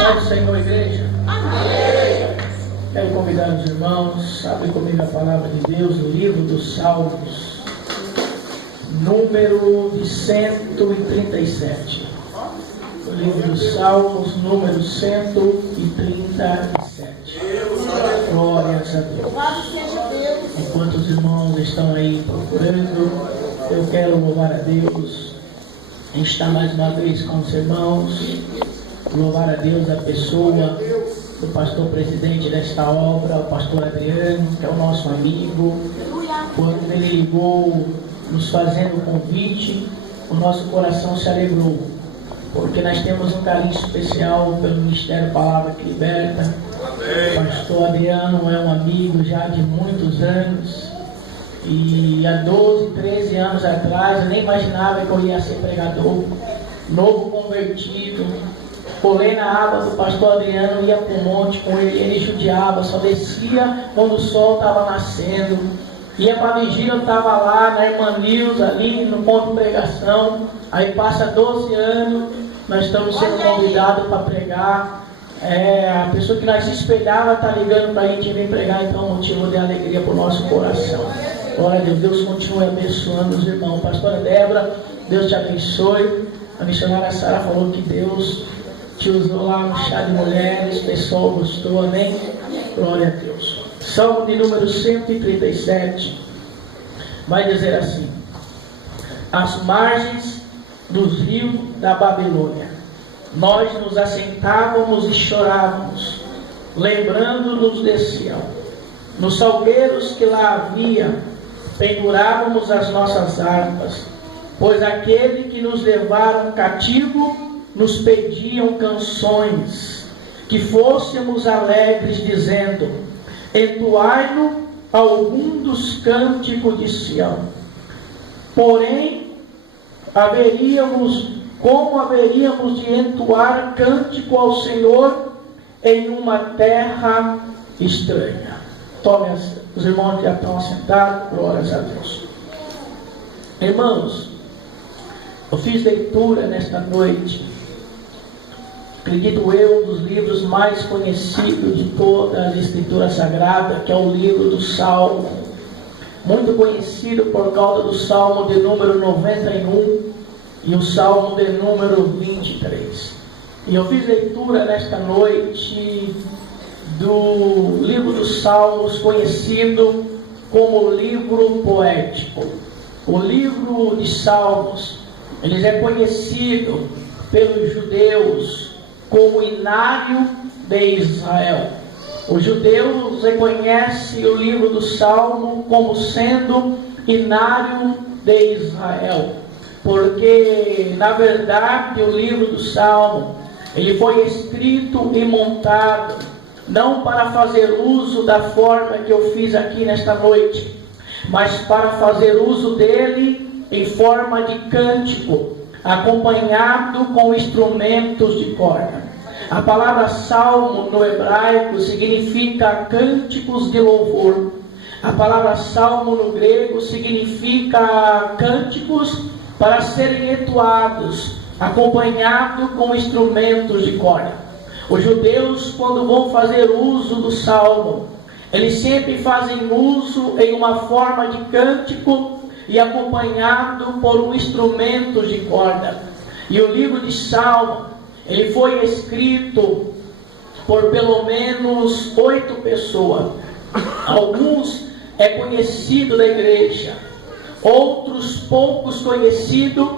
Pode, Senhor, igreja. Amém. Quero convidar os irmãos, abre comigo a palavra de Deus, no livro dos Salmos, número de 137. O livro dos Salmos, número 137. Glórias a Deus. Enquanto os irmãos estão aí procurando, eu quero louvar a Deus, estar mais uma vez com os irmãos, louvar a Deus a pessoa do pastor presidente desta obra, o pastor Adriano, que é o nosso amigo. Quando ele ligou nos fazendo o convite, o nosso coração se alegrou, porque nós temos um carinho especial pelo Ministério Palavra que Liberta. O pastor Adriano é um amigo já de muitos anos, e há 12, 13 anos atrás eu nem imaginava que eu ia ser pregador, novo convertido. Colei na aba do pastor Adriano, ia para o monte com ele, ele judiava, só descia quando o sol estava nascendo. Ia para a vigília, eu estava lá na Irmã Nilza, ali no ponto de pregação. Aí passa 12 anos, nós estamos sendo convidados para pregar. A pessoa que nós se espelhava está ligando para a gente vir pregar, então é um motivo de alegria para o nosso coração. Glória a Deus, Deus continue abençoando os irmãos. Pastora Débora, Deus te abençoe. A missionária Sara falou que Deus te usou lá no chá de mulheres, o pessoal gostou, amém? Glória a Deus. Salmo de número 137 vai dizer assim: às margens dos rios da Babilônia, nós nos assentávamos e chorávamos, lembrando-nos de Sião. Nos salgueiros que lá havia, pendurávamos as nossas harpas, pois aquele que nos levaram cativo nos pediam canções, que fôssemos alegres, dizendo: entoai-no algum dos cânticos de Sião. Porém, como haveríamos de entoar cântico ao Senhor em uma terra estranha? Tome, os irmãos já estão assentados, glórias a Deus. Irmãos, eu fiz leitura nesta noite, acredito eu, um dos livros mais conhecidos de toda a Escritura Sagrada, que é o livro do Salmo, muito conhecido por causa do Salmo de número 91 e o Salmo de número 23. E eu fiz leitura nesta noite do livro dos Salmos, conhecido como livro poético. O livro de Salmos, ele é conhecido pelos judeus como o Inário de Israel. Os judeus reconhecem o livro do Salmo como sendo Inário de Israel, porque na verdade o livro do Salmo, ele foi escrito e montado não para fazer uso da forma que eu fiz aqui nesta noite, mas para fazer uso dele em forma de cântico, acompanhado com instrumentos de corda. A palavra salmo no hebraico significa cânticos de louvor. A palavra salmo no grego significa cânticos para serem entoados, acompanhado com instrumentos de corda. Os judeus, quando vão fazer uso do salmo, eles sempre fazem uso em uma forma de cântico e acompanhado por um instrumento de corda. E o livro de Salmo, ele foi escrito por pelo menos 8 pessoas. Alguns é conhecido da igreja, outros poucos conhecidos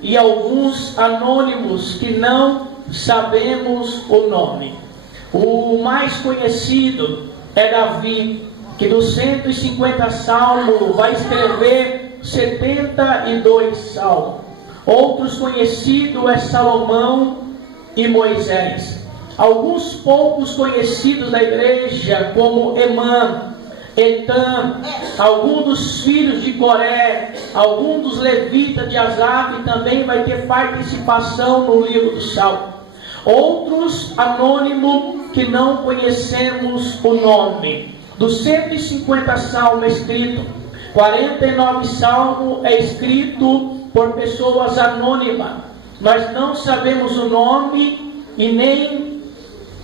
e alguns anônimos que não sabemos o nome. O mais conhecido é Davi, que dos 150 salmos vai escrever 72 salmos. Outros conhecidos é Salomão e Moisés. Alguns poucos conhecidos da igreja, como Emã, Etam, alguns dos filhos de Coré, alguns dos levitas de Asaf também vai ter participação no livro do Salmo. Outros anônimos que não conhecemos o nome. Dos 150 salmos escritos, 49 salmos é escrito por pessoas anônimas. Nós não sabemos o nome e nem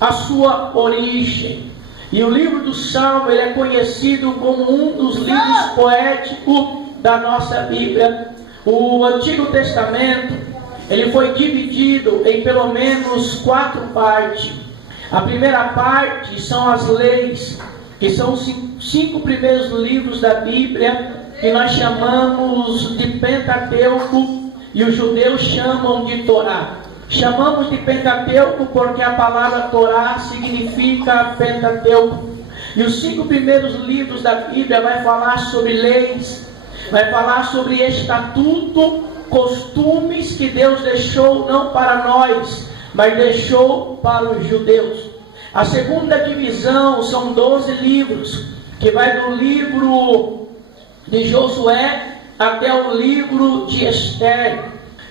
a sua origem. E o livro do Salmo, ele é conhecido como um dos livros poéticos da nossa Bíblia. O Antigo Testamento, ele foi dividido em pelo menos 4 partes. A primeira parte são as leis, que são os 5 primeiros livros da Bíblia, que nós chamamos de Pentateuco, e os judeus chamam de Torá. Chamamos de Pentateuco porque a palavra Torá significa Pentateuco. E os 5 primeiros livros da Bíblia vai falar sobre leis, vai falar sobre estatuto, costumes que Deus deixou não para nós, mas deixou para os judeus. A segunda divisão são 12 livros, que vai do livro de Josué até o livro de Esther,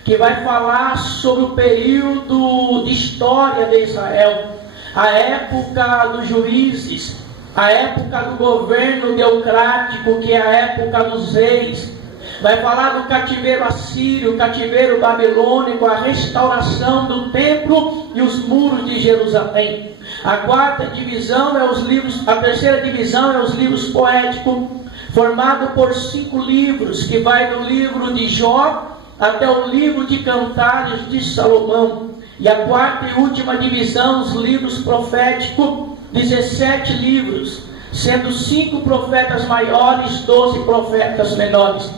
que vai falar sobre o período de história de Israel, a época dos juízes, a época do governo teocrático, que é a época dos reis. Vai falar do cativeiro assírio, cativeiro babilônico, a restauração do templo e os muros de Jerusalém. A quarta divisão é os livros, a terceira divisão é os livros poéticos, formado por 5 livros, que vai do livro de Jó até o livro de Cantares de Salomão. E a quarta e última divisão, os livros proféticos, 17 livros, sendo 5 profetas maiores, 12 profetas menores.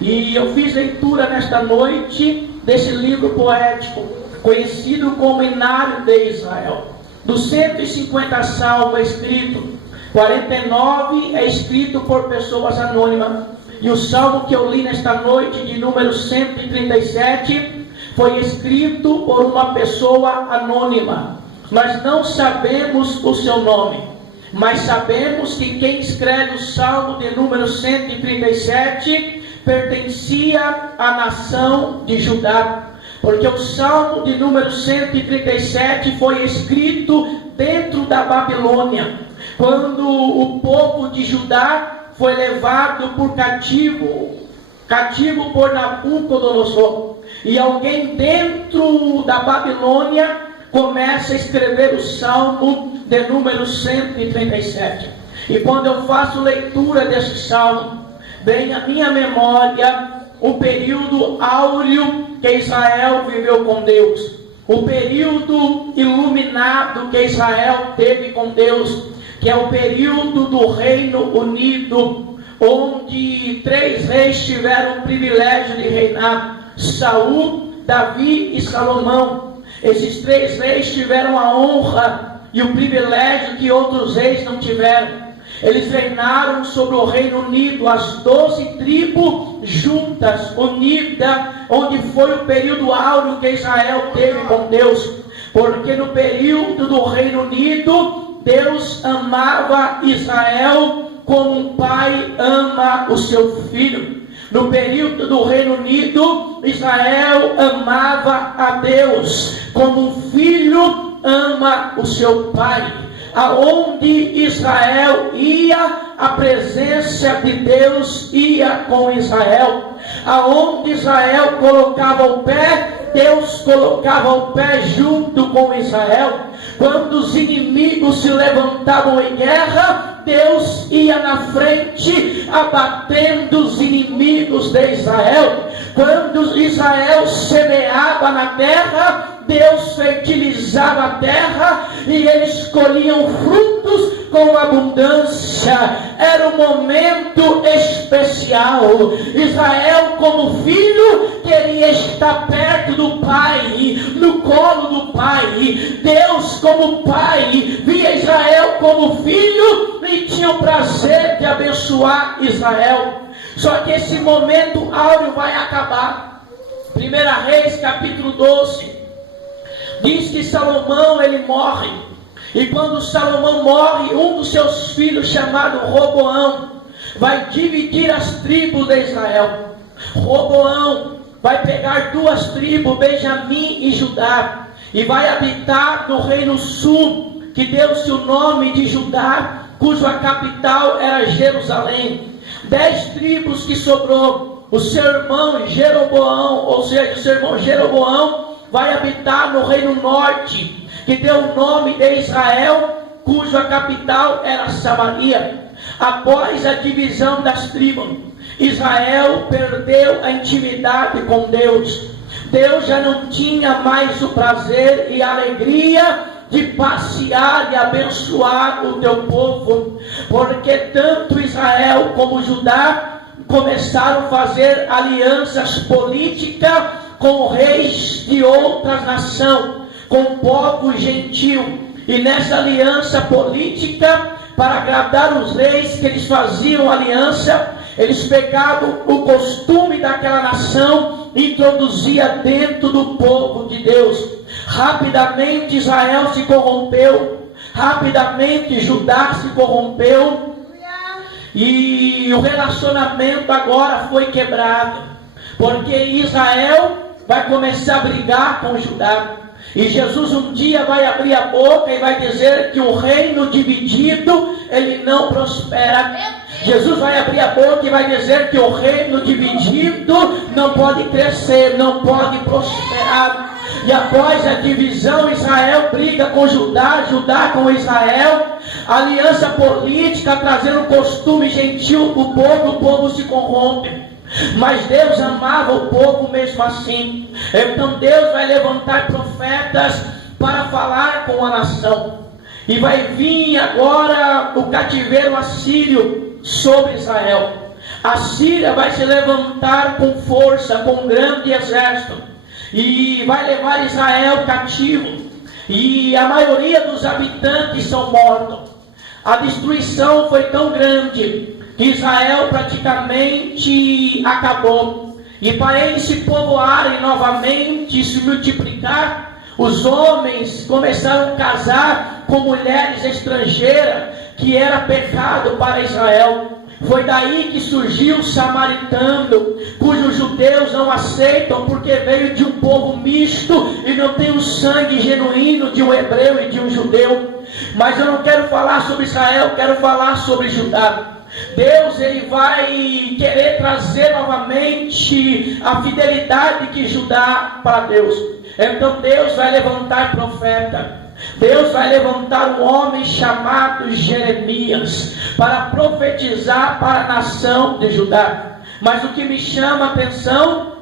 E eu fiz leitura nesta noite desse livro poético, conhecido como Hinário de Israel. Dos 150 salmos escritos, 49 é escrito por pessoas anônimas. E o salmo que eu li nesta noite, de número 137, foi escrito por uma pessoa anônima. Nós não sabemos o seu nome, mas sabemos que quem escreve o salmo de número 137 pertencia à nação de Judá. Porque o salmo de número 137 foi escrito dentro da Babilônia, quando o povo de Judá foi levado por cativo por Nabucodonosor. E alguém dentro da Babilônia começa a escrever o salmo de número 137. E quando eu faço leitura desse salmo, vem à minha memória o período áureo que Israel viveu com Deus, o período iluminado que Israel teve com Deus, que é o período do Reino Unido, onde 3 reis tiveram o privilégio de reinar: Saul, Davi e Salomão. Esses 3 reis tiveram a honra e o privilégio que outros reis não tiveram. Eles reinaram sobre o Reino Unido, as 12 tribos juntas, unidas, onde foi o período áureo que Israel teve com Deus. Porque no período do Reino Unido, Deus amava Israel como um pai ama o seu filho. No período do Reino Unido, Israel amava a Deus como um filho ama o seu pai. Aonde Israel ia, a presença de Deus ia com Israel. Aonde Israel colocava o pé, Deus colocava o pé junto com Israel. Quando os inimigos se levantavam em guerra, Deus ia na frente, abatendo os inimigos de Israel. Quando Israel semeava na terra, Deus fertilizava a terra e eles colhiam frutos com abundância. Era um momento especial. Israel, como filho, queria estar perto do pai, no colo do pai. Deus, como pai, via Israel como filho e tinha o prazer de abençoar Israel. Só que esse momento áureo vai acabar. 1 Reis, capítulo 12. Diz que Salomão, ele morre. E quando Salomão morre, um dos seus filhos, chamado Roboão, vai dividir as tribos de Israel. Roboão vai pegar 2 tribos, Benjamim e Judá, e vai habitar no reino sul, que deu-se o nome de Judá, cuja capital era Jerusalém. 10 tribos que sobrou, o seu irmão Jeroboão, ou seja, o seu irmão Jeroboão vai habitar no reino norte, que deu o nome de Israel, cuja capital era Samaria. Após a divisão das tribos, Israel perdeu a intimidade com Deus. Deus já não tinha mais o prazer e a alegria de passear e abençoar o teu povo, porque tanto Israel como Judá começaram a fazer alianças políticas com reis de outras nações, com o povo gentil. E nessa aliança política, para agradar os reis que eles faziam aliança, eles pegavam o costume daquela nação e introduziam dentro do povo de Deus. Rapidamente Israel se corrompeu, rapidamente Judá se corrompeu, e o relacionamento agora foi quebrado, porque Israel vai começar a brigar com Judá. E Jesus um dia vai abrir a boca e vai dizer que o reino dividido, ele não prospera. Jesus vai abrir a boca e vai dizer que o reino dividido não pode crescer, não pode prosperar. E após a divisão, Israel briga com Judá, Judá com Israel, aliança política, trazendo costume gentil para o povo se corrompe. Mas Deus amava o povo mesmo assim. Então Deus vai levantar profetas para falar com a nação. E vai vir agora o cativeiro assírio sobre Israel. A Síria vai se levantar com força, com um grande exército, e vai levar Israel cativo. E a maioria dos habitantes são mortos. A destruição foi tão grande que Israel praticamente acabou. E para eles se povoarem novamente, se multiplicar, os homens começaram a casar com mulheres estrangeiras, que era pecado para Israel. Foi daí que surgiu o samaritano, cujos judeus não aceitam, porque veio de um povo misto e não tem o sangue genuíno de um hebreu e de um judeu. Mas eu não quero falar sobre Israel, quero falar sobre Judá. Deus, ele vai querer trazer novamente a fidelidade que Judá para Deus. Então Deus vai levantar profeta. Deus vai levantar um homem chamado Jeremias para profetizar para a nação de Judá. Mas o que me chama a atenção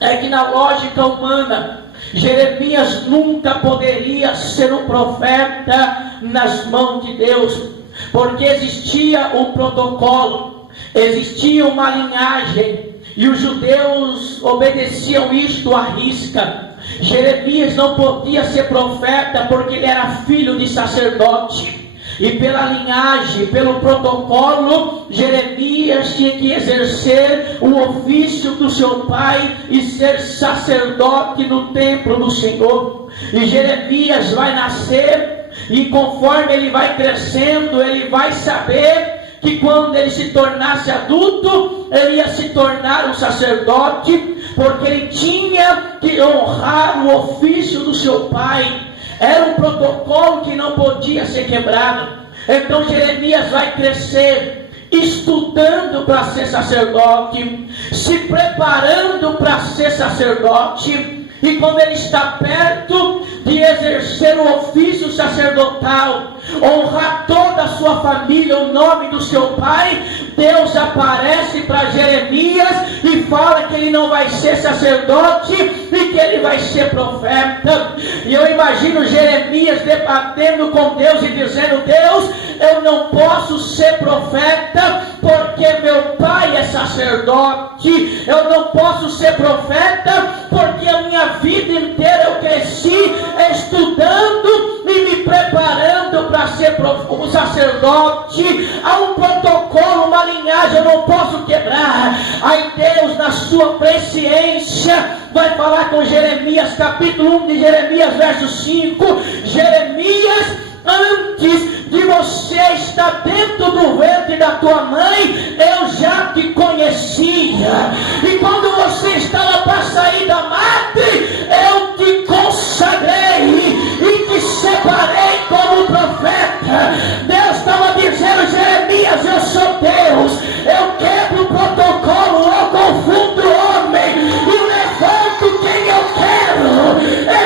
é que na lógica humana, Jeremias nunca poderia ser um profeta nas mãos de Deus, porque existia um protocolo, existia uma linhagem, e os judeus obedeciam isto à risca. Jeremias não podia ser profeta porque ele era filho de sacerdote, e pela linhagem, pelo protocolo, Jeremias tinha que exercer o ofício do seu pai e ser sacerdote no templo do Senhor. E Jeremias vai nascer, e conforme ele vai crescendo, ele vai saber que quando ele se tornasse adulto, ele ia se tornar um sacerdote, porque ele tinha que honrar o ofício do seu pai. Era um protocolo que não podia ser quebrado. Então Jeremias vai crescer, estudando para ser sacerdote, se preparando para ser sacerdote. E quando ele está perto de exercer o ofício sacerdotal, honrar toda a sua família, o nome do seu pai, Deus aparece para Jeremias e fala que ele não vai ser sacerdote e que ele vai ser profeta. E eu imagino Jeremias debatendo com Deus e dizendo: Deus, eu não posso ser profeta porque meu pai é sacerdote. Eu não posso ser profeta porque a minha vida inteira eu cresci estudando e me preparando para ser um sacerdote. Há um protocolo, uma linhagem, eu não posso quebrar. Aí Deus, na sua presciência, vai falar com Jeremias, capítulo 1 de Jeremias, verso 5. Jeremias, antes de você estar dentro do ventre da tua mãe, eu já te conhecia. E quando você estava para sair da madre, eu te consagrei e te separei como profeta. Deus estava dizendo: Jeremias, eu sou Deus, eu quebro o protocolo, eu confundo o homem e levanto quem eu quero,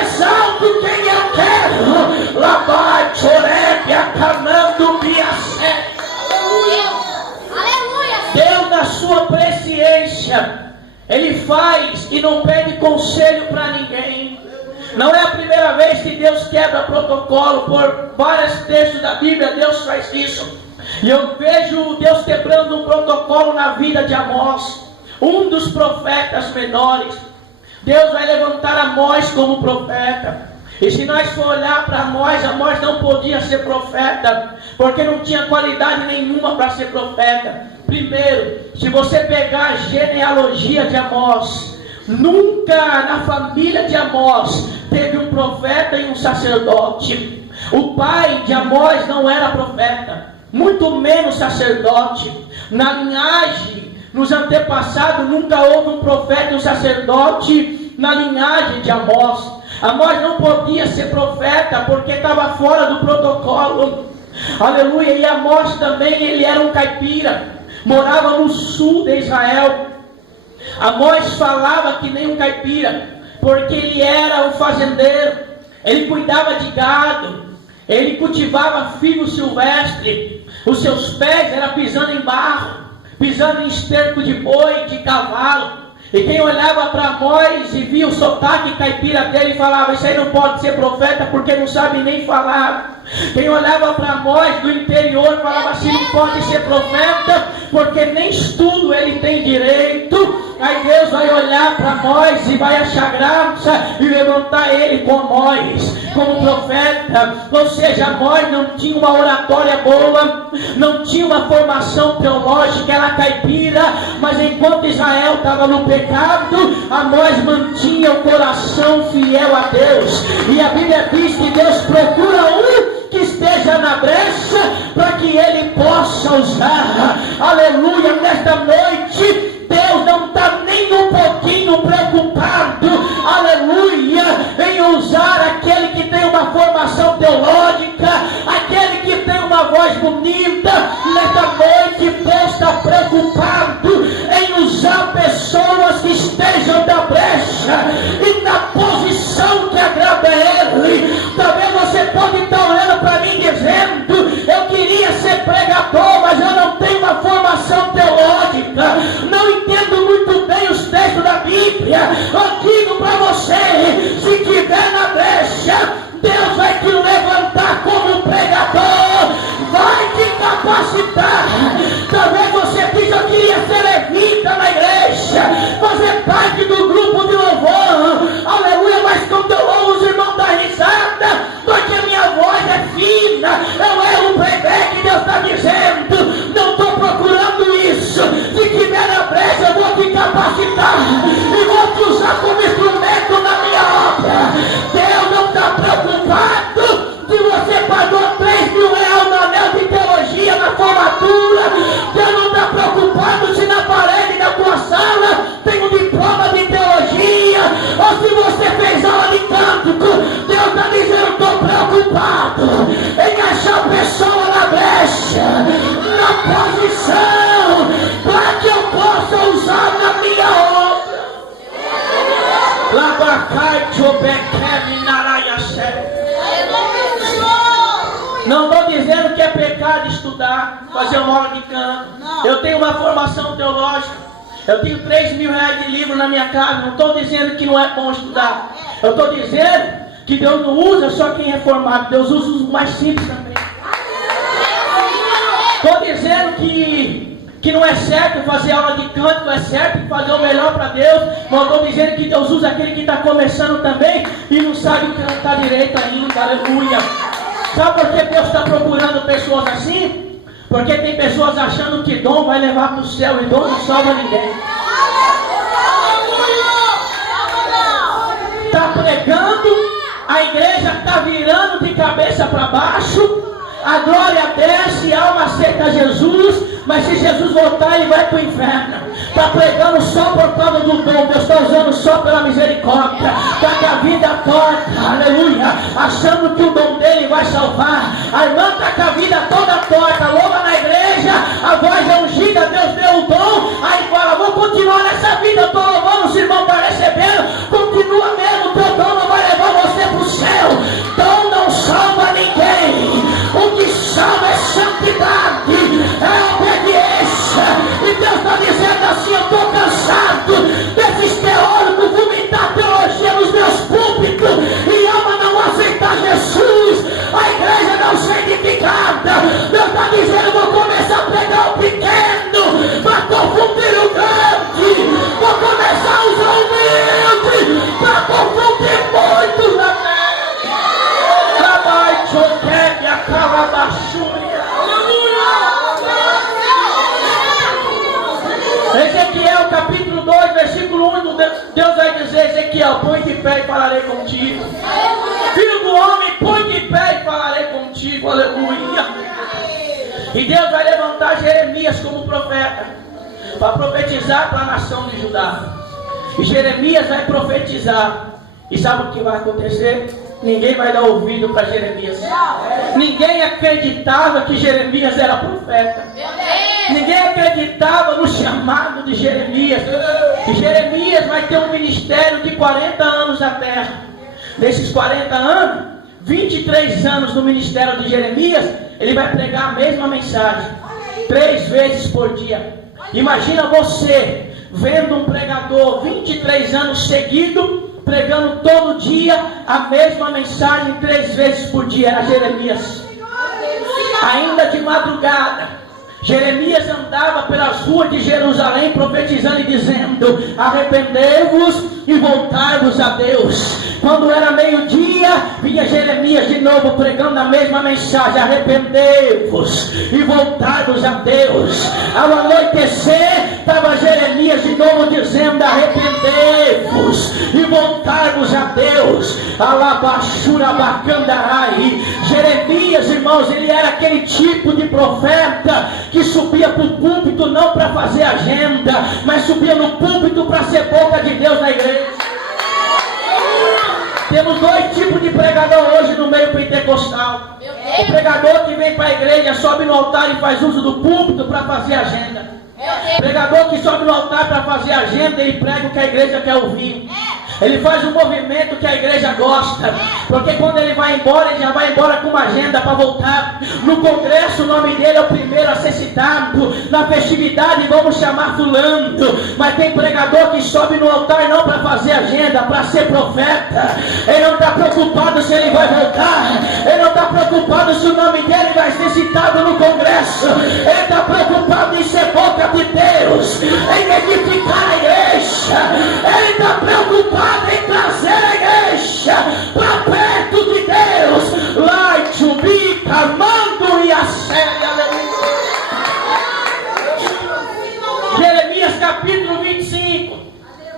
exalto quem eu quero. Ele faz e não pede conselho para ninguém. Não é a primeira vez que Deus quebra protocolo. Por vários textos da Bíblia, Deus faz isso. E eu vejo Deus quebrando um protocolo na vida de Amós, um dos profetas menores. Deus vai levantar Amós como profeta. E se nós for olhar para Amós não podia ser profeta, porque não tinha qualidade nenhuma para ser profeta. Primeiro, se você pegar a genealogia de Amós, nunca na família de Amós teve um profeta e um sacerdote. O pai de Amós não era profeta, muito menos sacerdote. Na linhagem, nos antepassados, nunca houve um profeta e um sacerdote na linhagem de Amós. Amós não podia ser profeta porque estava fora do protocolo. Aleluia. E Amós também, ele era um caipira, morava no sul de Israel. Amós falava que nem um caipira, porque ele era um fazendeiro. Ele cuidava de gado, ele cultivava figo silvestre. Os seus pés eram pisando em barro, pisando em esterco de boi, de cavalo. E quem olhava para Amós e via o sotaque caipira dele, falava: isso aí não pode ser profeta porque não sabe nem falar. Quem olhava para Amós do interior, falava assim: não pode ser profeta porque nem estudo ele tem direito. Aí Deus vai olhar para Amós e vai achar graça e levantar ele com Amós como profeta. Ou seja, Amós não tinha uma oratória boa, não tinha uma formação teológica, era caipira, mas enquanto Israel estava no pecado, Amós mantinha o coração fiel a Deus. E a Bíblia diz que Deus procura um que esteja na brecha para que ele possa usar. Aleluia. Nesta noite Deus não está nem um pouquinho preocupado, aleluia, em usar aquele que tem uma formação teológica, aquele que tem uma voz bonita. Nesta noite Deus está preocupado em usar pessoas que estejam na brecha e na posição que agrada a Ele. Talvez você pode estar olhando para mim dizendo: eu queria ser pregador, mas eu não tenho uma formação teológica, não entendo muito bem os textos da Bíblia. Eu digo para você: se tiver na brecha, Deus vai te levantar como pregador, vai te capacitar. Talvez você diz: eu queria ser levita na igreja, fazer parte do grupo de louvor, aleluia, mas quando eu ouço os irmãos dar risada, porque a minha voz é fina, eu erro o playback. Deus está dizendo: não estou procurando isso. Se tiver na brecha, eu vou te capacitar e vou te usar como instrumento na minha obra. Deus não está preocupado se você pagou 3 mil reais no anel de teologia na formatura. Deus não está preocupado se na parede da tua sala tem um diploma de teologia, ou se você fez aula de cântico. Deus está dizendo: estou preocupado em achar pessoa na brecha, na posição, para que eu possa usar na minha obra. Não estou dizendo que é pecado estudar, fazer uma aula de canto. Eu tenho uma formação teológica, eu tenho 3 mil reais de livro na minha casa. Não estou dizendo que não é bom estudar. Eu estou dizendo que Deus não usa só quem é formado, Deus usa os mais simples também. Estou dizendo que não é certo fazer aula de canto, não é certo fazer o melhor para Deus, mas estou dizendo que Deus usa aquele que está começando também e não sabe cantar direito ainda. Aleluia. Sabe por que Deus está procurando pessoas assim? Porque tem pessoas achando que dom vai levar para o céu, e dom não salva ninguém. Está pregando, a igreja está virando de cabeça para baixo, a glória desce, a alma aceita Jesus, mas se Jesus voltar, ele vai para o inferno. Está pregando só por causa do dom, Deus está usando só pela misericórdia, está com a vida torta, aleluia, achando que o dom dele vai salvar. A irmã está com a vida toda torta, louva na igreja, a voz é ungida, Deus deu o dom, aí fala: vou continuar nessa vida, eu estou louvando, os irmãos estão recebendo, continua mesmo, teu dom não vai levar você para o céu. Dom não salva ninguém, o que salva é santidade, é obediência. E Deus está dizendo assim: eu estou cansado aqui, ó, põe de pé e falarei contigo. Filho do homem, põe de pé e falarei contigo. Aleluia. E Deus vai levantar Jeremias como profeta, para profetizar para a nação de Judá. E Jeremias vai profetizar. E sabe o que vai acontecer? Ninguém vai dar ouvido para Jeremias. Ninguém acreditava que Jeremias era profeta. Ninguém acreditava no chamado de Jeremias. E Jeremias vai ter um ministério de 40 anos na terra. Nesses 40 anos, 23 anos no ministério de Jeremias, ele vai pregar a mesma mensagem 3 vezes por dia. Imagina você vendo um pregador 23 anos seguido, pregando todo dia a mesma mensagem 3 vezes por dia. Era Jeremias. Ainda de madrugada, Jeremias andava pelas ruas de Jerusalém profetizando e dizendo: arrependei-vos e voltai-vos a Deus. Quando era meio-dia, vinha Jeremias de novo pregando a mesma mensagem: arrependei-vos e voltai-vos a Deus. Ao anoitecer, estava Jeremias de novo dizendo: arrependei-vos e voltai-vos a Deus. Alabaxurabacandarai. Jeremias, irmãos, ele era aquele tipo de profeta que subia para o púlpito não para fazer agenda, mas subia no púlpito para ser boca de Deus na igreja. Temos 2 tipos de pregador hoje no meio pentecostal. O pregador que vem para a igreja, sobe no altar e faz uso do púlpito para fazer agenda. Pregador que sobe no altar para fazer agenda e prega o que a igreja quer ouvir. Ele faz um movimento que a igreja gosta, porque quando ele vai embora, ele já vai embora com uma agenda para voltar. No congresso o nome dele é o primeiro a ser citado. Na festividade vamos chamar fulano. Mas tem pregador que sobe no altar não para fazer agenda, para ser profeta. Ele não está preocupado se ele vai voltar. Ele não está preocupado se o nome dele vai ser citado no congresso. Ele está preocupado em ser boca de Deus, em edificar a igreja. Ele está preocupado em trazer a igreja para perto de Deus. Lá Chubi, Camando e a série. Jeremias capítulo 25.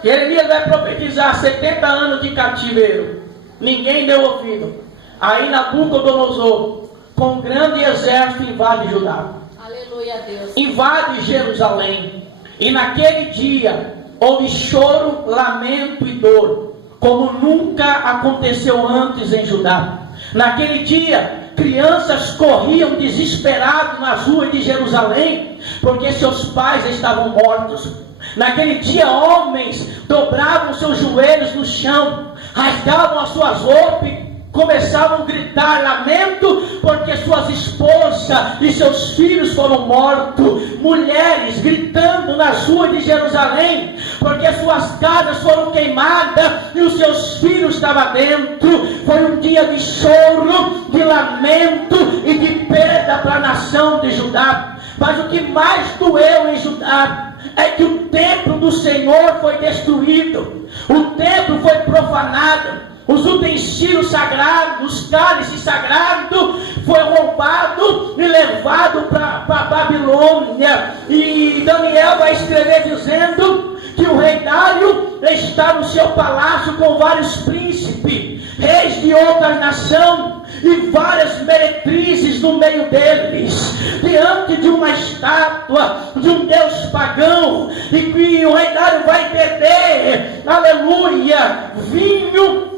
Jeremias vai profetizar 70 anos de cativeiro. Ninguém deu ouvido. Aí Nabucodonosor, com um grande exército, invade Judá. Aleluia a Deus. Invade Jerusalém. E naquele dia houve choro, lamento e dor, como nunca aconteceu antes em Judá. Naquele dia, crianças corriam desesperados nas ruas de Jerusalém, porque seus pais estavam mortos. Naquele dia, homens dobravam seus joelhos no chão, rasgavam as suas roupas, começavam a gritar lamento, porque suas esposas e seus filhos foram mortos. Mulheres gritando nas ruas de Jerusalém, porque suas casas foram queimadas e os seus filhos estavam dentro. Foi um dia de choro, de lamento e de perda para a nação de Judá. Mas o que mais doeu em Judá é que o templo do Senhor foi destruído. O templo foi profanado. Os utensílios sagrados, os cálices sagrados, foi roubado e levado para a Babilônia. E Daniel vai escrever dizendo que o rei Dário está no seu palácio com vários príncipes, reis de outras nações, e várias meretrizes no meio deles, diante de uma estátua de um deus pagão. E que o rei Dário vai beber, aleluia, vinho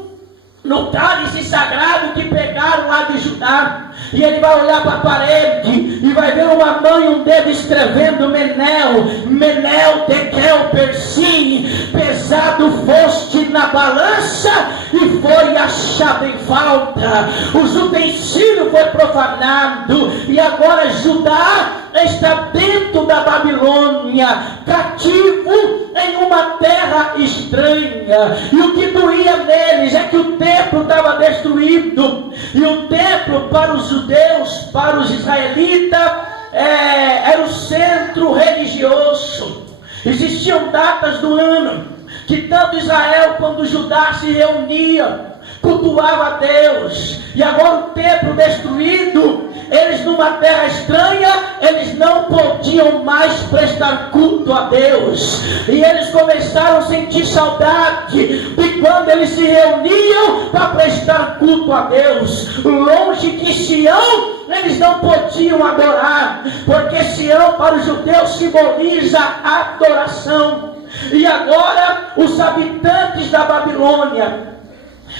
no cálice sagrado que pegaram lá de Judá. E ele vai olhar para a parede e vai ver uma mão e um dedo escrevendo Menel, Menel, Tekel, Persim. Pesado foste na balança e foi achado em falta. Os utensílios foi profanado. E agora Judá está dentro da Babilônia, cativo em uma terra estranha. E o que doía neles é que o templo estava destruído. E o templo para os judeus, para os israelitas, era o centro religioso. Existiam datas do ano que tanto Israel quanto Judá se reuniam, cultuava a Deus. E agora o templo destruído, eles numa numa terra estranha, eles não podiam mais prestar culto a Deus. E eles começaram a sentir saudade de quando eles se reuniam para prestar culto a Deus. Longe de Sião, eles não podiam adorar, porque Sião para os judeus simboliza adoração. E agora os habitantes da Babilônia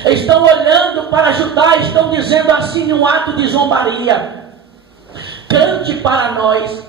estão olhando para Judá e estão dizendo assim, um ato de zombaria: cante para nós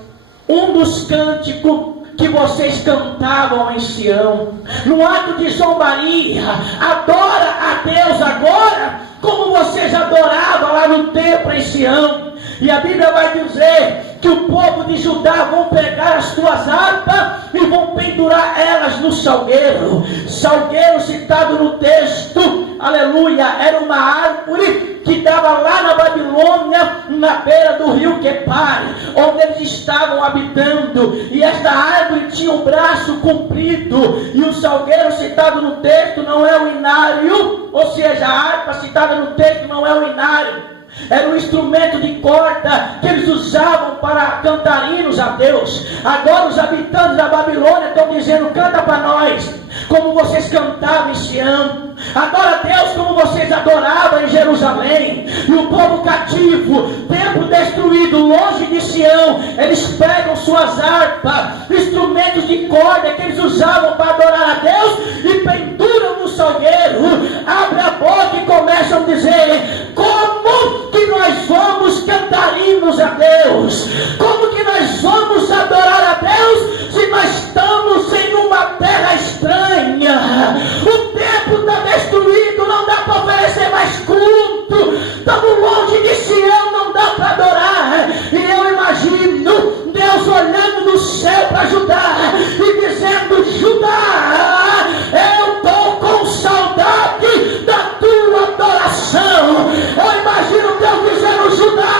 um dos cânticos que vocês cantavam em Sião. No ato de zombaria, adora a Deus agora como vocês adoravam lá no templo em Sião. E a Bíblia vai dizer que o povo de Judá vão pegar as suas harpas e vão pendurar elas no salgueiro. Salgueiro citado no texto, aleluia, era uma árvore que dava lá na Babilônia, na beira do rio Quepar, onde eles estavam habitando. E esta árvore tinha um braço comprido, e o salgueiro citado no texto não é o inário, ou seja, a harpa citada no texto não é o inário. Era um instrumento de corda que eles usavam para cantar hinos a Deus. Agora os habitantes da Babilônia estão dizendo: canta para nós como vocês cantavam em Sião. Adora Deus como vocês adoravam em Jerusalém. E o povo cativo, templo destruído, longe de Sião, eles pegam suas harpas, instrumentos de corda que eles usavam para adorar a Deus, e penduram no salgueiro. Abre a boca e começam a dizer: como que nós vamos cantar hinos a Deus? Como que nós vamos adorar a Deus se nós estamos em uma terra estranha? O templo está destruído, não dá para oferecer mais culto. Estamos longe de Sião, não dá para adorar. E eu imagino Deus olhando do céu para Judá e dizendo: Judá, eu estou com saudade da tua adoração. Eu imagino Deus dizendo: Judá,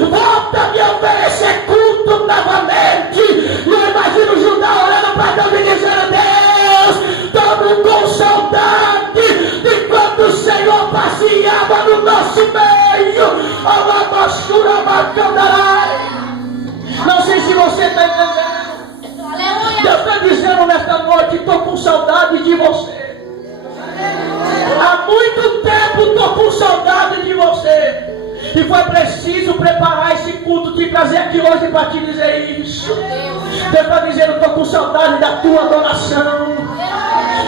volta a me oferecer culto novamente. E eu imagino Judá olhando para Deus e dizendo: Deus, estamos com saudade de quando o Senhor passeava no nosso meio. Não sei se você está entendendo. Deus está dizendo nesta noite: estou com saudade de você. Há muito tempo estou com saudade de você. E foi preciso preparar esse culto, te trazer aqui hoje para te dizer isso. Deus está dizendo: estou com saudade da tua adoração.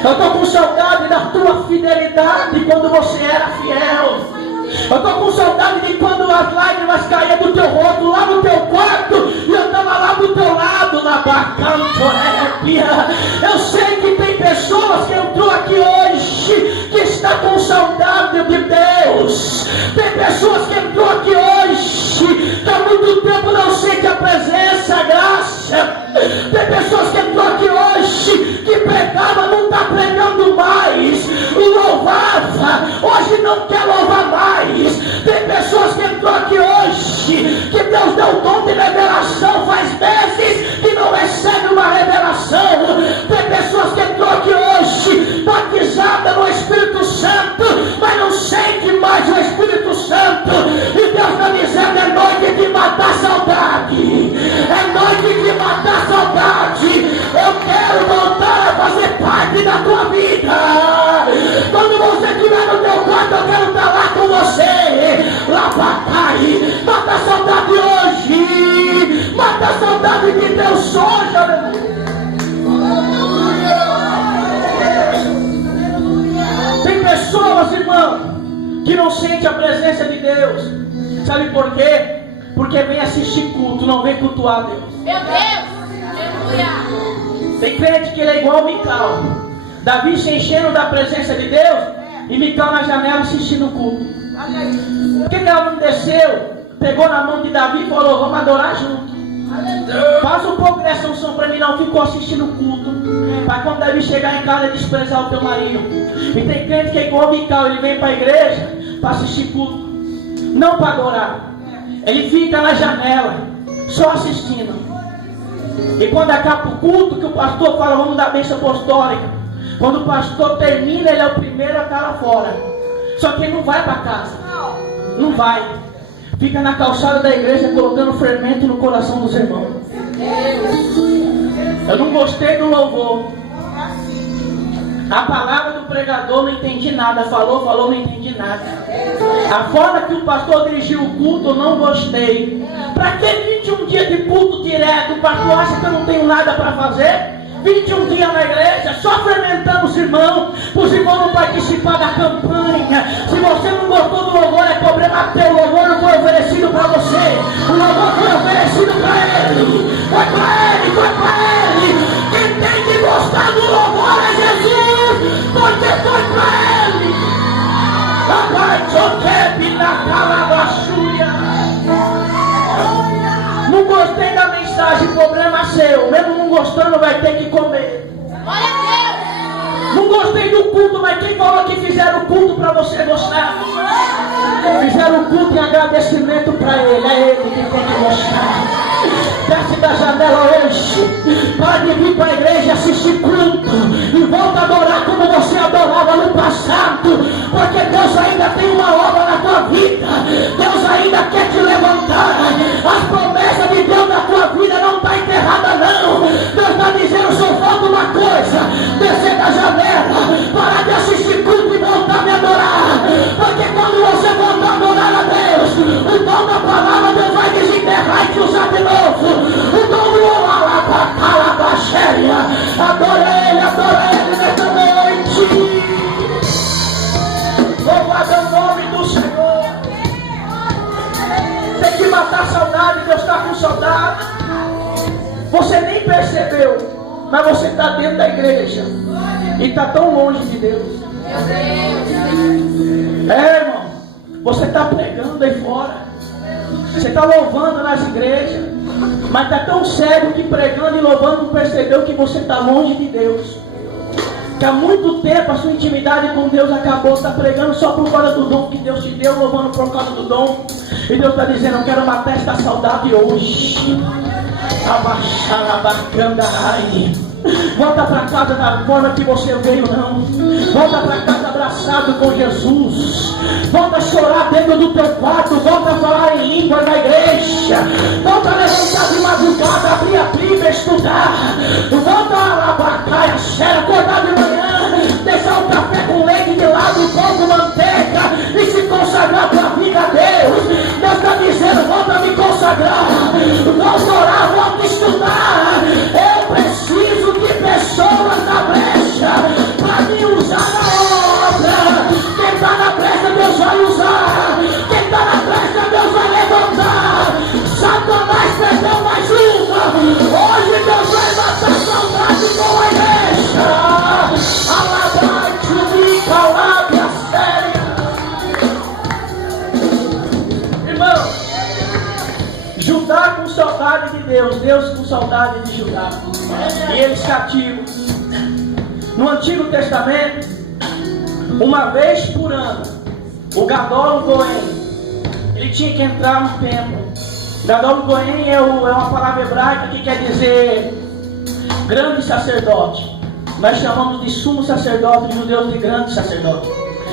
Eu estou com saudade da tua fidelidade quando você era fiel. Eu estou com saudade de quando as lágrimas caíam do teu rosto lá no teu quarto e eu estava lá do teu lado na bacantorépia. Eu sei que tem pessoas que entrou aqui hoje que está com saudade de Deus. Tem pessoas que entrou aqui hoje que há muito tempo não sente a presença, a graça. Tem pessoas que entrou aqui hoje que pregava, não está pregando mais, louvava, hoje não quer louvar mais. Tem pessoas que entrou aqui hoje que Deus deu dom de revelação, faz meses que não recebe uma revelação. Tem pessoas que entrou aqui hoje batizada no Espírito Santo, mas não sente mais o Espírito Santo. E Deus está dizendo: é noite de matar saudade, é noite de matar saudade. Eu quero voltar a fazer parte da tua vida. Quando você estiver no teu quarto, eu quero estar lá com você. Lá papai, mata a saudade hoje. Mata a saudade de Deus hoje, aleluia. Tem pessoas, irmão, que não sentem a presença de Deus. Sabe por quê? Porque vem assistir culto, não vem cultuar a Deus. Meu Deus, aleluia. Tem crente que ele é igual a Mical. Davi se enchendo da presença de Deus e Mical na janela assistindo o culto. Por que ela não desceu, pegou na mão de Davi e falou: vamos adorar junto? Faz um pouco dessa unção para mim, não ficou assistindo o culto, para quando Davi chegar em casa desprezar o teu marido. E tem crente que é igual a Mical, ele vem para a igreja para assistir culto, não para adorar. Ele fica na janela só assistindo. E quando acaba o culto, que o pastor fala: vamos dar bênção apostólica, quando o pastor termina, ele é o primeiro a estar lá fora. Só que ele não vai para casa, não vai. fica na calçada da igreja colocando fermento no coração dos irmãos. Eu não gostei do louvor. A palavra do pregador, não entendi nada. Falou, não entendi nada. A forma que o pastor dirigiu o culto, eu não gostei. Para que 21 dias de culto direto? O pastor acha que eu não tenho nada para fazer? 21 dias na igreja, só fermentando os irmãos não participar da campanha. Se você não gostou do louvor, é problema teu. O louvor não foi oferecido para você, o louvor foi oferecido para ele. Foi para ele, foi para ele. Quem tem que gostar do louvor é Jesus, porque foi para ele. Papai, choquepe na calabachuia. Não gostei da mensagem, problema seu. Mesmo não gostando, vai ter que comer. Não gostei do culto, mas quem falou que fizeram o culto para você gostar? Fizeram o culto em agradecimento para ele. É ele que tem que gostar. Desce da janela hoje. Pode vir para a igreja assistir culto e volta a adorar como você adorava no passado, porque Deus ainda tem uma obra na tua vida. Deus ainda quer te levantar. As promessas de Deus na tua vida não está enterrada não. Deus está dizendo, só falta uma coisa: descer da janela, parar de assistir culto e voltar a me adorar. Porque quando você voltar a adorar a Deus, o dom da palavra Deus vai desenterrar e te usar de novo. O dom do alabaxéria. Adora ele nesta noite. Louvado é o nome do Senhor. Tem que matar a saudade. Deus está com saudade. Você nem percebeu, mas você está dentro da igreja e está tão longe de Deus. Irmão, você está pregando aí fora, você está louvando nas igrejas, mas está tão sério que pregando e louvando não percebeu que você está longe de Deus. Que há muito tempo a sua intimidade com Deus acabou. Está pregando só por causa do dom que Deus te deu, louvando por causa do dom. E Deus está dizendo, eu quero matar esta saudade hoje. Abaixar a bacana, ai. Volta para casa da forma que você veio, não. Volta para casa abraçado com Jesus. Volta a chorar dentro do teu quarto. Volta a falar em língua na igreja. Volta a levantar de madrugada, abrir a Bíblia, estudar. Volta a labacar a séria, acordar de manhã, deixar o café com leite de lado, um pouco manteiga e se consagrar para a vida a Deus. Deus está dizendo, volta a me consagrar. Volta a orar, volta a estudar. Eu preciso de pessoas na brecha para me usar na obra. Quem está na brecha Deus vai usar. Quem está na brecha Deus vai levantar. Satanás perdeu mais uma. Hoje Deus vai matar saudade com a igreja. Alabate o calábia séria. Irmão, Judá com saudade de Deus, Deus com saudade de Judá. E eles cativos. No Antigo Testamento, uma vez por ano, o Gadol Goen, ele tinha que entrar no templo. Gadol Goen é uma palavra hebraica que quer dizer grande sacerdote. Nós chamamos de sumo sacerdote, os judeus de grande sacerdote.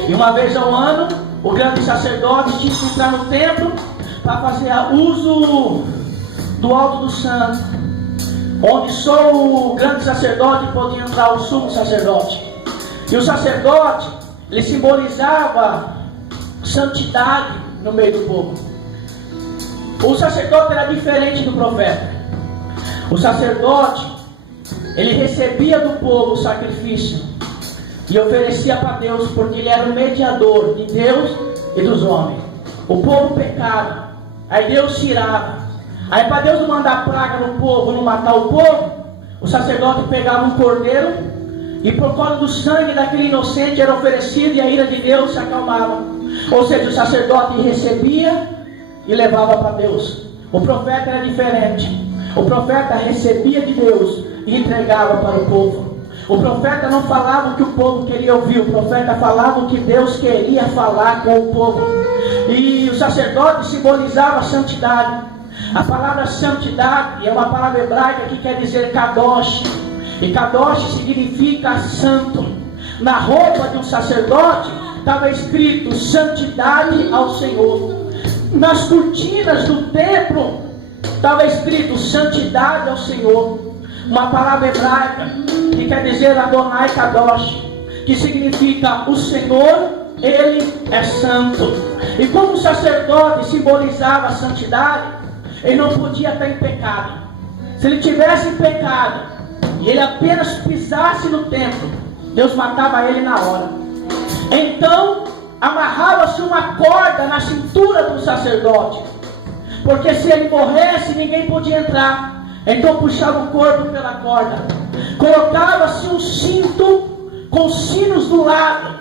E uma vez ao ano, o grande sacerdote tinha que entrar no templo para fazer uso do alto do santo, onde só o grande sacerdote podia entrar, o sumo sacerdote. E o sacerdote, ele simbolizava santidade no meio do povo. O sacerdote era diferente do profeta. O sacerdote, ele recebia do povo o sacrifício e oferecia para Deus, porque ele era o mediador de Deus e dos homens. O povo pecava, aí Deus tirava. Aí para Deus não mandar praga no povo, não matar o povo, o sacerdote pegava um cordeiro e por causa do sangue daquele inocente era oferecido e a ira de Deus se acalmava. Ou seja, o sacerdote recebia e levava para Deus. O profeta era diferente. O profeta recebia de Deus e entregava para o povo. O profeta não falava o que o povo queria ouvir, o profeta falava o que Deus queria falar com o povo. E o sacerdote simbolizava a santidade. A palavra santidade é uma palavra hebraica que quer dizer kadosh. E kadosh significa santo. Na roupa de um sacerdote estava escrito santidade ao Senhor. nas cortinas do templo estava escrito santidade ao Senhor, uma palavra hebraica que quer dizer Adonai Kadosh, que significa o Senhor, Ele é santo. E como o sacerdote simbolizava a santidade, ele não podia estar em pecado. Se ele tivesse em pecado e ele apenas pisasse no templo, Deus matava ele na hora. Então amarrava-se uma corda na cintura do sacerdote, porque se ele morresse ninguém podia entrar. Então puxava o corpo pela corda, colocava-se um cinto com sinos do lado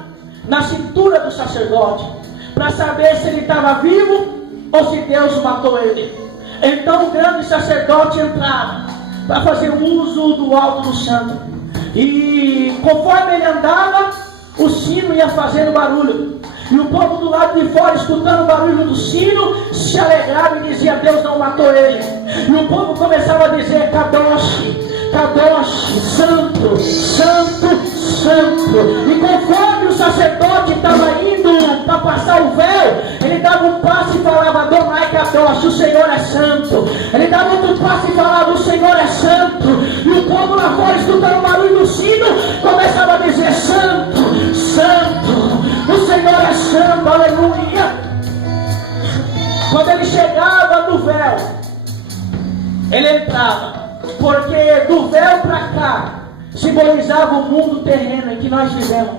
na cintura do sacerdote, para saber se ele estava vivo ou se Deus matou ele. Então o grande sacerdote entrava para fazer uso do alto do santo, e conforme ele andava, o sino ia fazendo barulho, e o povo do lado de fora, escutando o barulho do sino, se alegrava e dizia: Deus não matou ele. E o povo começava a dizer: Kadosh, Kadosh, santo, santo, santo. E conforme o sacerdote estava indo para passar o véu, ele dava um passo e falava: Adonai Kadosh, o Senhor é santo. Ele dava outro passo e falava: o Senhor é santo. E o povo lá fora, escutando o barulho do sino, começava a dizer: santo, santo, o Senhor é santo, aleluia. Quando ele chegava no véu, ele entrava, porque do véu para cá simbolizava o mundo terreno em que nós vivemos.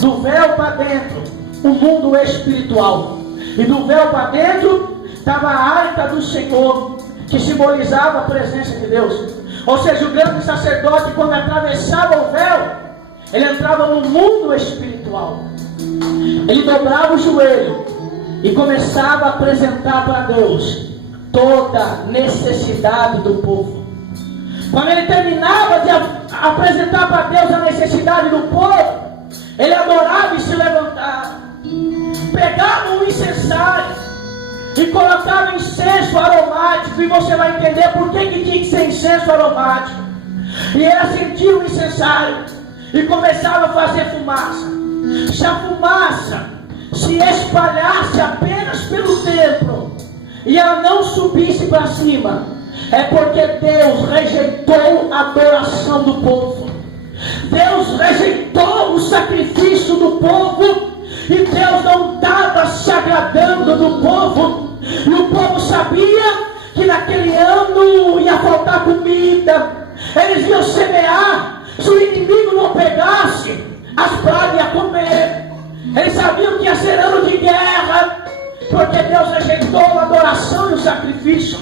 Do véu para dentro, o mundo espiritual. E do véu para dentro estava a arca do Senhor, que simbolizava a presença de Deus. Ou seja, o grande sacerdote, quando atravessava o véu, ele entrava no mundo espiritual. Ele dobrava o joelho e começava a apresentar para Deus toda necessidade do povo. Quando ele terminava de apresentar para Deus a necessidade do povo, ele adorava e se levantava, pegava um incensário e colocava incenso aromático. E você vai entender por que tinha que ser incenso aromático. E ele acendia o incensário e começava a fazer fumaça. Se a fumaça se espalhasse apenas pelo templo e ela não subisse para cima, é porque Deus rejeitou a adoração do povo. Deus rejeitou o sacrifício do povo, e Deus não estava se agradando do povo. E o povo sabia que naquele ano ia faltar comida. Eles iam semear, se o inimigo não pegasse, as pragas iam comer. Eles sabiam que ia ser ano de guerra, porque Deus rejeitou a adoração e o sacrifício.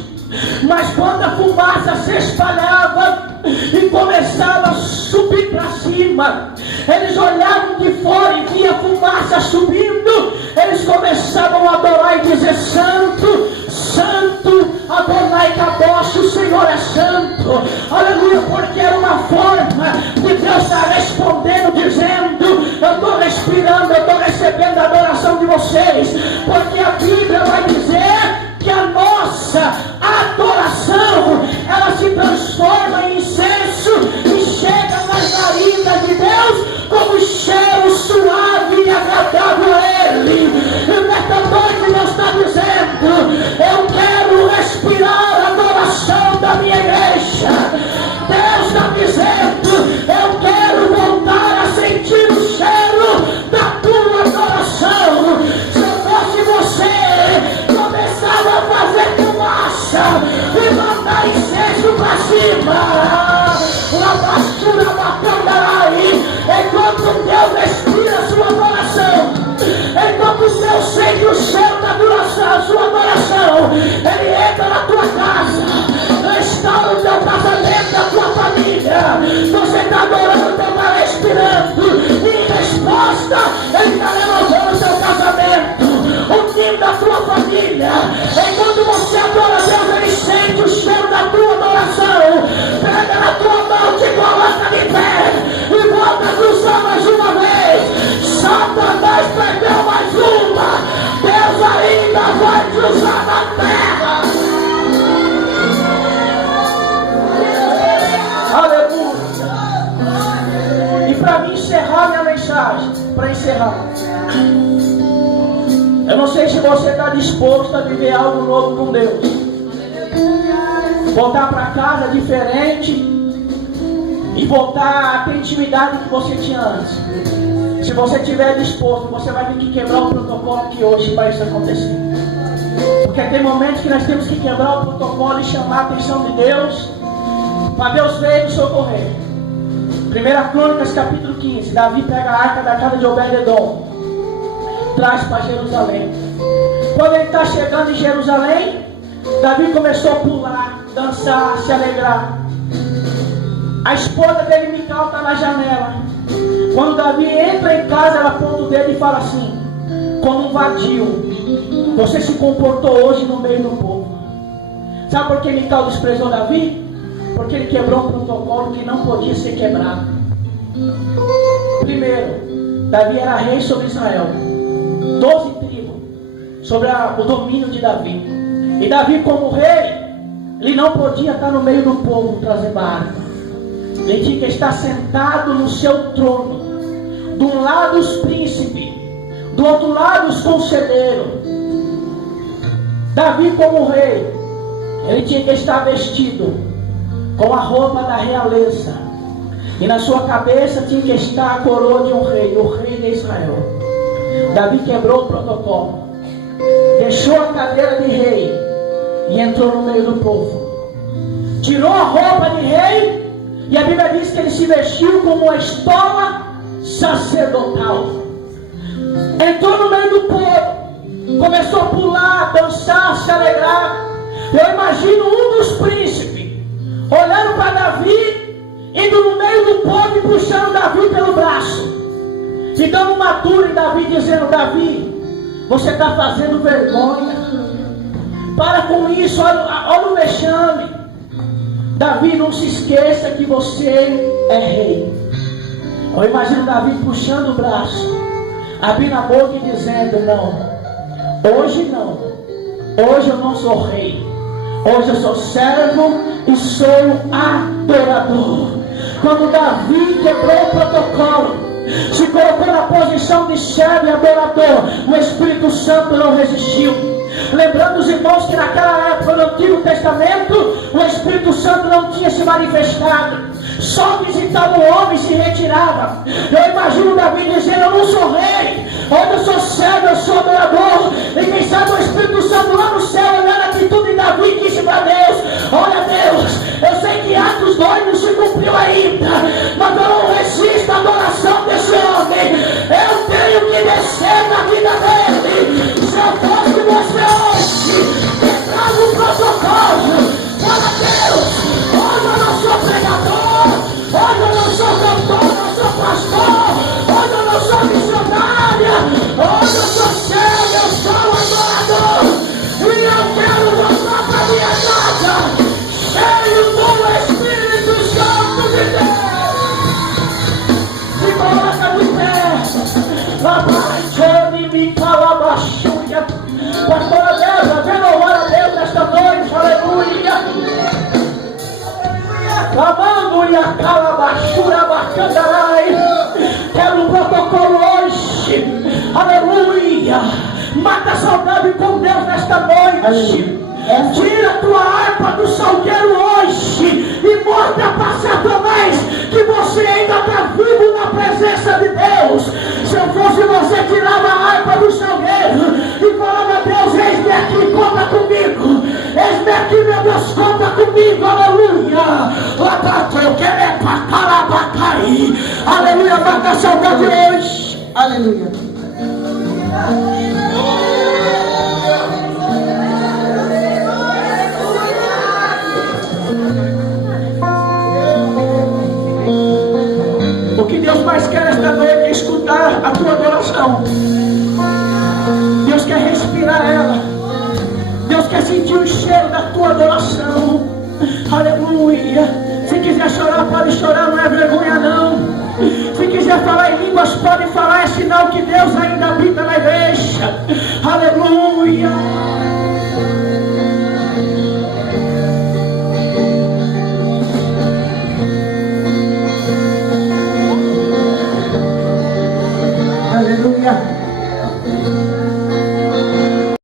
Mas quando a fumaça se espalhava e começava a subir para cima, eles olhavam de fora e via a fumaça subindo. Eles começavam a adorar e dizer: santo, santo, Adonai Kadosh, o Senhor é santo, aleluia. Porque era uma forma de Deus estar respondendo, dizendo: eu estou respirando, eu estou recebendo a adoração de vocês. Porque a Bíblia vai dizer que a nossa adoração, ela se transforma em incenso e chega nas narinas de Deus como cheiro suave e agradável a Ele. E nesta noite Deus está dizendo: eu quero respirar a adoração da minha igreja. Deus está dizendo: eu quero voltar a sentir o cheiro da tua adoração. Se eu fosse você, começava a fazer fumaça e mandar incenso para cima. Lavastura Bacandarai. Enquanto Deus respira a sua adoração, enquanto Deus sente o cheiro da adoração, a sua adoração, Ele entra na tua casa, restaura o teu casamento, a tua família. Você está adorando, Deus está respirando, e em resposta Ele está levantando o teu casamento, o time da tua família. Enquanto você adora Deus, Ele sente o cheiro da tua adoração. Pega na tua mão, te coloca de pé e volta a cruzar mais uma vez. Satanás perdeu mais uma. Deus ainda vai cruzar na terra. disposto a viver algo novo com Deus. Voltar para casa diferente e voltar a ter intimidade que você tinha antes. Se você estiver disposto, você vai ter que quebrar o protocolo aqui hoje para isso acontecer. Porque tem momentos que nós temos que quebrar o protocolo e chamar a atenção de Deus, para Deus vir nos socorrer. 1 Crônicas capítulo 15. Davi pega a arca da casa de Obed-edom, traz para Jerusalém. Quando ele está chegando em Jerusalém, Davi começou a pular, dançar, se alegrar. A esposa dele, Mical, está na janela. Quando Davi entra em casa, ela aponta o dedo e fala assim: como um vadio, você se comportou hoje no meio do povo. Sabe por que Mical desprezou Davi? Porque ele quebrou um protocolo que não podia ser quebrado. Primeiro, Davi era rei sobre Israel, 12 tribos sobre o domínio de Davi. E Davi, como rei, ele não podia estar no meio do povo trazendo a arma. Ele tinha que estar sentado no seu trono. De um lado os príncipes, do outro lado os conselheiros. Davi, como rei, ele tinha que estar vestido com a roupa da realeza, e na sua cabeça tinha que estar a coroa de um rei, o rei de Israel. Davi quebrou o protocolo, deixou a cadeira de rei e entrou no meio do povo. Tirou a roupa de rei, e a Bíblia diz que ele se vestiu como uma estola sacerdotal. Entrou no meio do povo, começou a pular, dançar, se alegrar. Eu imagino um dos príncipes olhando para Davi, indo no meio do povo e puxando Davi pelo braço, e dando uma dura em Davi, dizendo: Davi, você está fazendo vergonha, para com isso, olha o vexame. Davi, não se esqueça que você é rei. Eu imagino Davi puxando o braço, abrindo a boca e dizendo: não, hoje eu não sou rei, hoje eu sou servo e sou adorador. Quando Davi quebrou o protocolo, se colocou na posição de servo e adorador, o Espírito Santo não resistiu. Lembrando os irmãos que naquela época, no Antigo Testamento, o Espírito Santo não tinha se manifestado, só visitava o homem e se retirava. Eu imagino Davi dizendo: eu não sou rei, hoje eu sou servo, eu sou adorador. E quem sabe o Espírito Santo lá no céu, olhando a atitude de Davi, disse para Deus: olha Deus, eu sei que Atos 2 não se cumpriu ainda, mas eu não resisto à adoração desse homem. Eu tenho que descer na vida dele. Se eu fosse você hoje, quebrando o protocolo, fala: Deus, hoje eu não sou pregador, hoje eu não sou cantor, eu sou pastor, hoje eu não sou missionária, hoje eu sou servo, eu sou adorador, e eu quero voltar para minha casa, cheio do Espírito Santo de Deus. Se coloca de pé, lá vai, me calabaxuia. Pastora Débora, vem louvar a Deus nesta noite, aleluia. Clamando e a calabaxura bacandarai. Quero um protocolo hoje, aleluia. Mata a saudade com Deus nesta noite. Tira a tua harpa do salgueiro hoje e mostra para Satanás que você ainda está vivo na presença de Deus. Se eu fosse você, tirava a harpa do salgueiro e falava: Deus, eis-me aqui, conta comigo. Eis-me aqui, meu Deus, conta comigo, aleluia. Eu quero é para Calabacai, aleluia. Mata a saudade hoje, aleluia. O que Deus mais quer esta noite é escutar a tua adoração. Deus quer respirar ela. Deus quer sentir o cheiro da tua adoração. Aleluia. Se quiser chorar, pode chorar, não é vergonha não. Se quiser falar em línguas, pode falar, é sinal que Deus ainda habita na igreja. Aleluia.